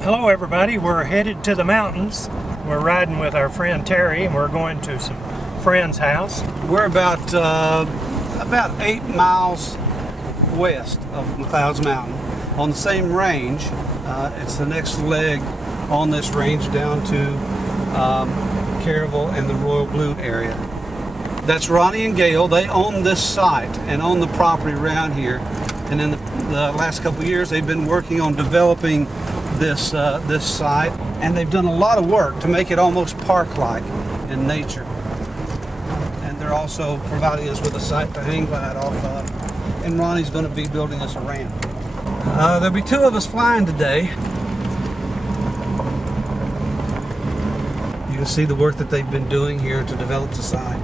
Hello everybody, we're headed to the mountains. We're riding with our friend Terry and we're going to some friend's house. We're about 8 miles west of McCloud Mountain on the same range. It's the next leg on this range down to Caryville and the Royal Blue area. That's Ronnie and Gail. They own this site and own the property around here. And in the last couple of years, they've been working on developing this site, and they've done a lot of work to make it almost park-like in nature. And they're also providing us with a site to hang glide off of. And Ronnie's going to be building us a ramp. There'll be 2 of us flying today. You can see the work that they've been doing here to develop the site.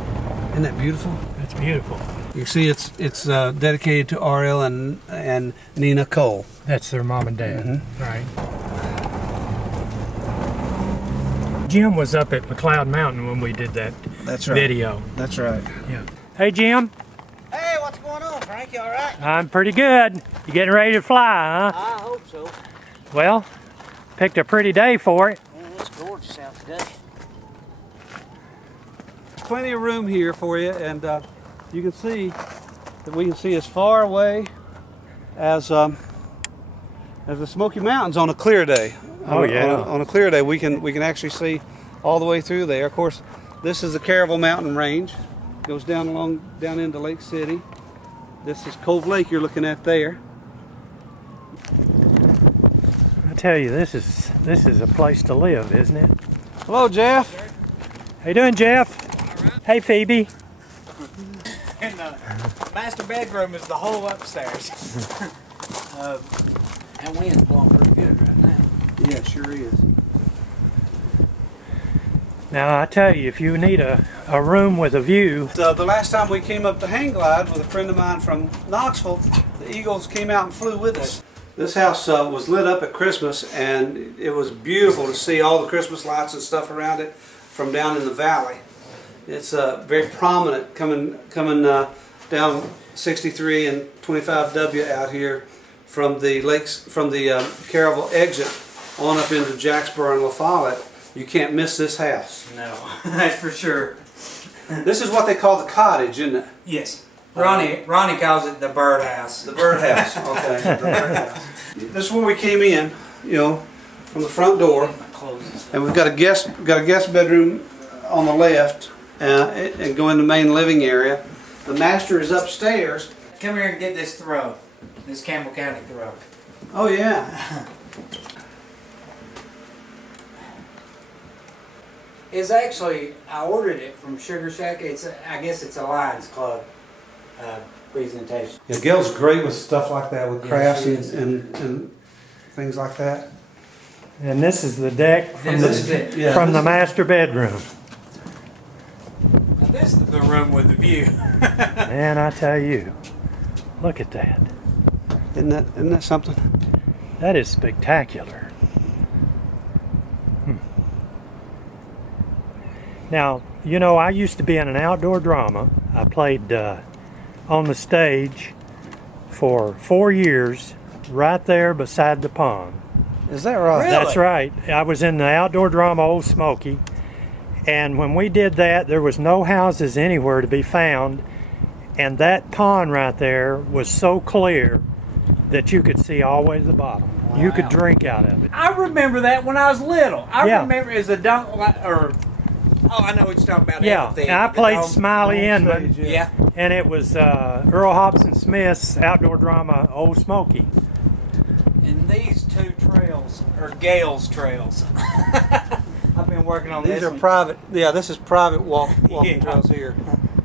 Isn't that beautiful? It's beautiful. You see, it's dedicated to RL and Nina Cole. That's their mom and dad, Mm-hmm. right? Jim was up at McCloud Mountain when we did that video. That's right. Yeah. Hey Jim. Hey, what's going on, Frank? You all right? I'm pretty good. You getting ready to fly, huh? I hope so. Well, picked a pretty day for it. Man, it's gorgeous out today. Plenty of room here for you, and you can see that we can see as far away as the Smoky Mountains on a clear day. Oh yeah. On a clear day, we can actually see all the way through there. Of course, this is the Caryville Mountain Range. Goes down into Lake City. This is Cove Lake you're looking at there. I tell you, this is a place to live, isn't it? Hello, Jeff. How you doing, Jeff? Hey, Phoebe. And the master bedroom is the whole upstairs. That wind's blowing pretty good right now. Yeah, sure is. Now, I tell you, if you need a room with a view. The last time we came up to hang glide with a friend of mine from Knoxville, the Eagles came out and flew with us. This house was lit up at Christmas, and it was beautiful to see all the Christmas lights and stuff around it from down in the valley. It's very prominent coming down 63 and 25W out here from the lakes, from the Caryville exit on up into Jacksboro and LaFollette. You can't miss this house. No, that's for sure. This is what they call the cottage, isn't it? Yes. Ronnie calls it the birdhouse. The birdhouse. Okay. The birdhouse. This is where we came in, from the front door, and we've got a guest bedroom on the left, and go in the main living area. The master is upstairs. Come here and get this throw. This Campbell County throw. Oh yeah. It's actually, I ordered it from Sugar Shack. I guess it's a Lions Club presentation. Yeah, Gail's great with stuff like that, with crafts she is. and things like that. And this is the deck from the master bedroom. Now this is the room with the view. Man, I tell you, look at that. Isn't that something? That is spectacular. Now, I used to be in an outdoor drama. I played on the stage for 4 years right there beside the pond. Is that right? Really? That's right. I was in the outdoor drama Old Smoky, and when we did that, there was no houses anywhere to be found, and that pond right there was so clear that you could see all the way to the bottom. Wow. You could drink out of it. I remember that when I was little. I Yeah. remember as a dunk, or I know what you're talking about. Yeah, and I played Smiley Inman, Yeah. and it was Earl Hobson Smith's outdoor drama Old Smoky. And these 2 trails are Gail's trails. I've been working on These this are one. private. Yeah, this is private walking Yeah. trails here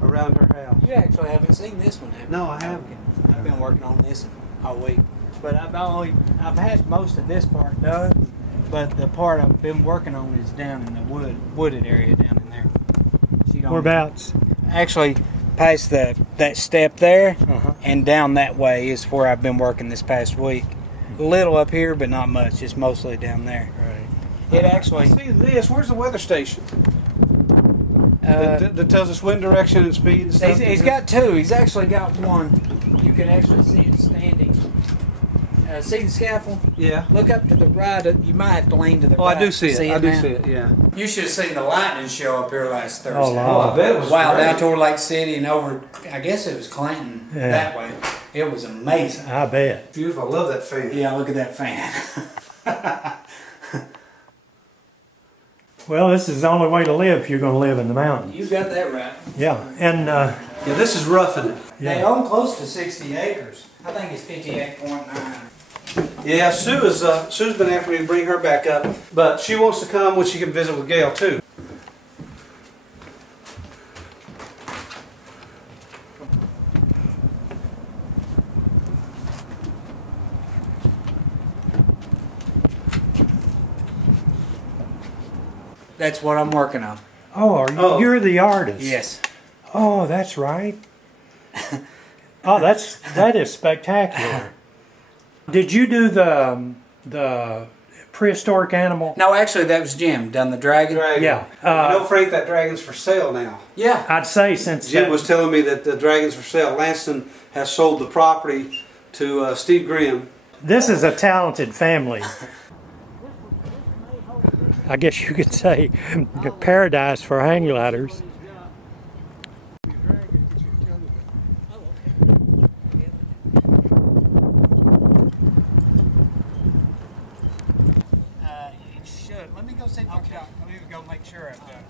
around her house. You actually haven't seen this one, have you? No, I haven't. I've been working on this all week, but I've had most of this part done, but the part I've been working on is down in the wooded area down in there. Whereabouts? Actually, past that step there Uh-huh. and down that way is where I've been working this past week. A little up here, but not much. It's mostly down there. Right. It actually. See this? Where's the weather station? That tells us wind direction and speed and stuff. He's got 2. He's actually got one. You can actually see it standing See the scaffold? Yeah. Look up to the right. You might have to lean to the Oh, right. I do see it. I do now? see it. Yeah. You should have seen the lightning show up here last Thursday. Oh, wow. Oh, I bet it was Wow, great. down toward Lake City and over, I guess it was Clinton Yeah. that way. It was amazing. I bet. Beautiful. I love that fan. Yeah, look at that fan. Well, this is the only way to live if you're going to live in the mountains. You got that right. Yeah, and Yeah, this is roughing it. They yeah, own close to 60 acres. I think it's 58.9. Yeah, Sue's been after me to bring her back up, but she wants to come when she can visit with Gail too. That's what I'm working on. oh, you're the artist. Yes. Oh, that's right. Oh, that is spectacular. Did you do the prehistoric animal? No, actually, that was Jim done the dragon. Dragon. Yeah. You know, Frank, that dragon's for sale now. Yeah. I'd say since Jim that- was telling me that the dragon's for sale. Lanston has sold the property to Steve Grimm. this is a talented family. I guess you could say paradise for hang gliders. It should. Let me go see if I've got. Let me go make sure I've got it.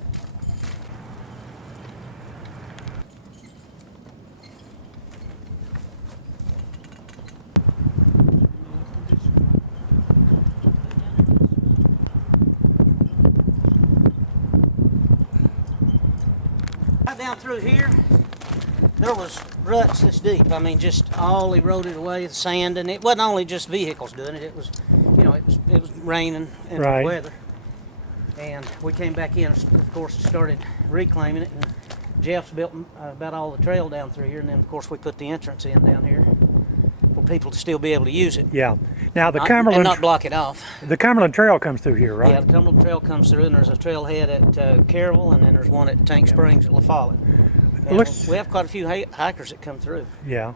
Right down through here, there was ruts this deep. I mean, just all eroded away, the sand, and it wasn't only just vehicles doing it. It was, you know, it was raining and Right. weather. And we came back in, of course, started reclaiming it. And Jeff's built about all the trail down through here, and then of course we put the entrance in down here for people to still be able to use it. Yeah. Now the and Cumberland not block it off. the Cumberland Trail comes through here, right? Yeah, the Cumberland Trail comes through, and there's a trailhead at Caryville, and then there's one at Tank Springs at LaFollette. And Looks- we have quite a few hikers that come through. Yeah.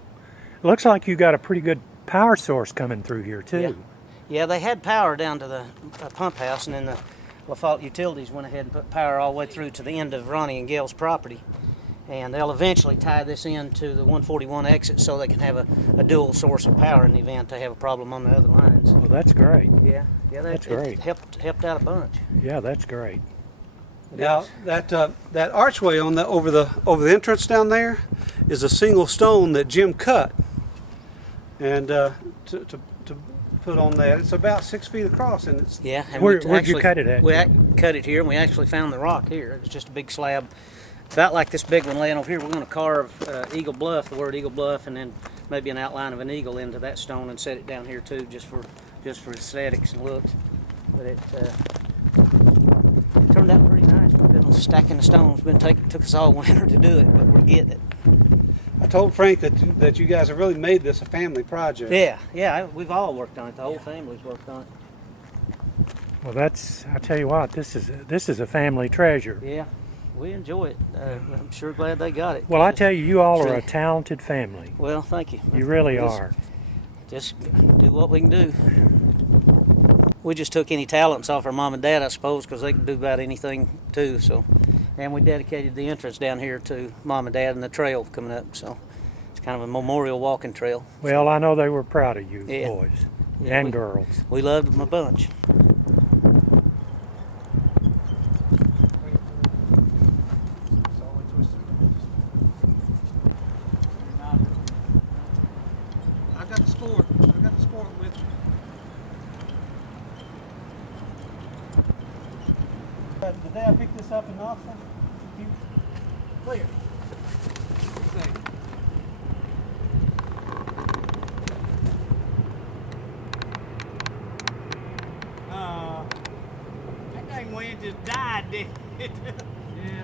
Looks like you got a pretty good power source coming through here too. Yeah. Yeah, they had power down to the pump house, and then the LaFollette Utilities went ahead and put power all the way through to the end of Ronnie and Gail's property. And they'll eventually tie this into the 141 exit so they can have a dual source of power in the event they have a problem on the other lines. Well, that's great. Yeah, That's it great. helped out a bunch. Yeah, that's great. Now that archway on the over the entrance down there is a single stone that Jim cut, and to put on that, it's about 6 feet across, and it's Yeah. And Where'd you cut it at? We cut it here, and we actually found the rock here. It was just a big slab, about like this big one laying over here. We're going to carve Eagle Bluff, the word Eagle Bluff, and then maybe an outline of an eagle into that stone and set it down here too, just for aesthetics and looks. But it turned out pretty nice. We've been stacking the stones. Took us all winter to do it, but we're getting it. I told Frank that you guys have really made this a family project. Yeah, we've all worked on it. The whole family's worked on it. Well, I tell you what, this is a family treasure. Yeah, we enjoy it. I'm sure glad they got it. Well, I tell you, you all are a talented family. Well, thank you. You really Just- are. Just do what we can do. We just took any talents off our mom and dad, I suppose, because they can do about anything too. So, and we dedicated the entrance down here to mom and dad and the trail coming up. So, it's kind of a memorial walking trail. Well, I know they were proud of you Yeah. boys Yeah, and girls. We loved them a bunch. I got the sport. I got the sport with me. The day I picked this up in Knoxville, clear. That dang wind just died, didn't it? Yeah.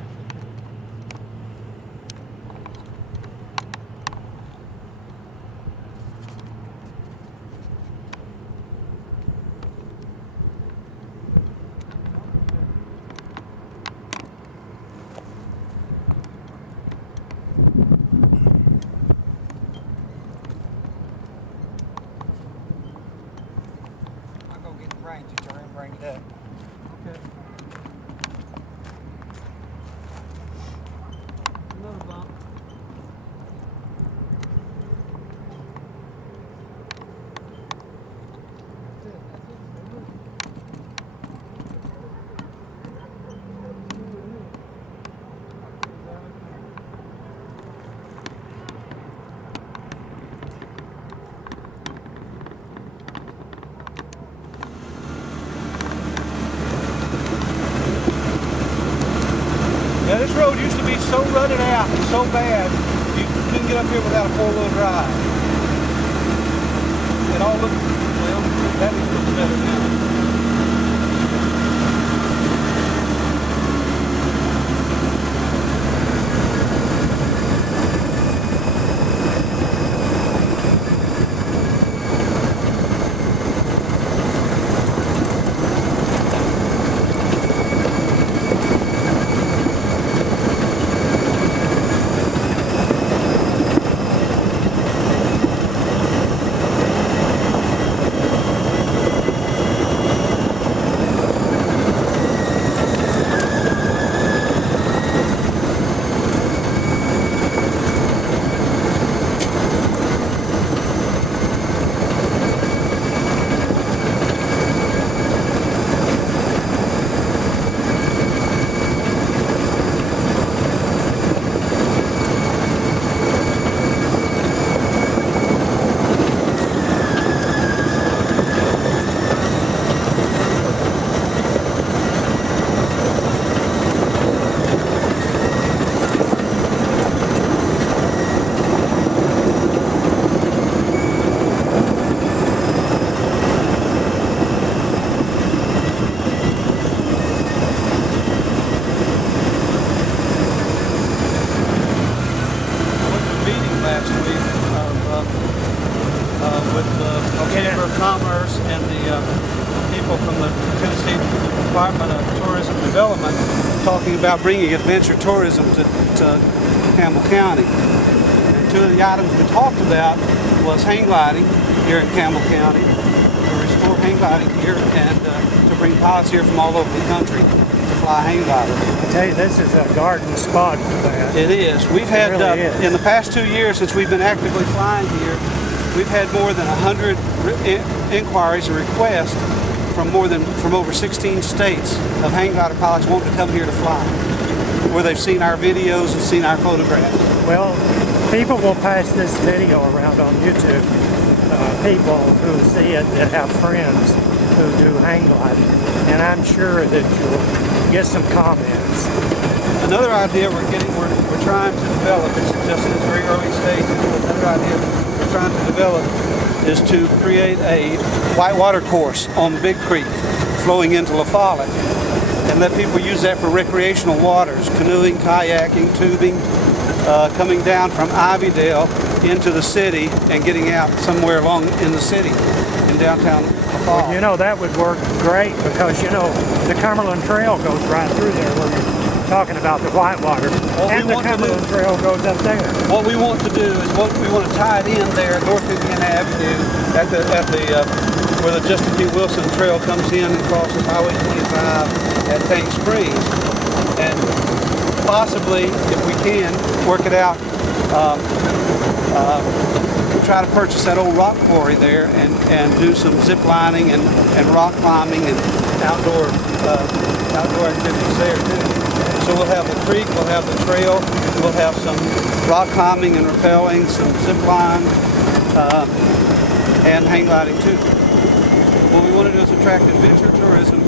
road used to be so rutted out and so bad, you couldn't get up here without a four-wheel drive. It all looked, well, that looks better now. With the Chamber of Commerce and the people from the Tennessee Department of Tourism Development talking about bringing adventure tourism to Campbell County. And two of the items we talked about was hang gliding here in Campbell County, to restore hang gliding here, and to bring pilots here from all over the country to fly hang gliders. I tell you, this is a garden spot for that. It is. We've had, really is. In the past 2 years since we've been actively flying here, we've had more than 100 inquiries and requests from over 16 states of hang glider pilots wanting to come here to fly, where they've seen our videos and seen our photographs. Well, people will pass this video around on YouTube. People who see it that have friends who do hang gliding, and I'm sure that you'll get some comments. Another idea we're trying to develop, it's just in its very early stages, another idea we're trying to develop is to create a whitewater course on Big Creek flowing into LaFollette and let people use that for recreational waters, canoeing, kayaking, tubing, coming down from Ivydale into the city and getting out somewhere along in the city in downtown LaFollette. Well, you know, that would work great because, you know, the Cumberland Trail goes right through there where you're talking about the whitewater. And the Cumberland Trail goes up there. What we want to do is we want to tie it in there, North Indiana Avenue, at the where the Justin P. Wilson Trail comes in and crosses Highway 25 at Tank Springs, and possibly, if we can, work it out. Try to purchase that old rock quarry there and do some zip lining and rock climbing and outdoor activities there too. So we'll have the creek, we'll have the trail, we'll have some rock climbing and rappelling, some zip line, and hang gliding too. What we want to do is attract adventure tourism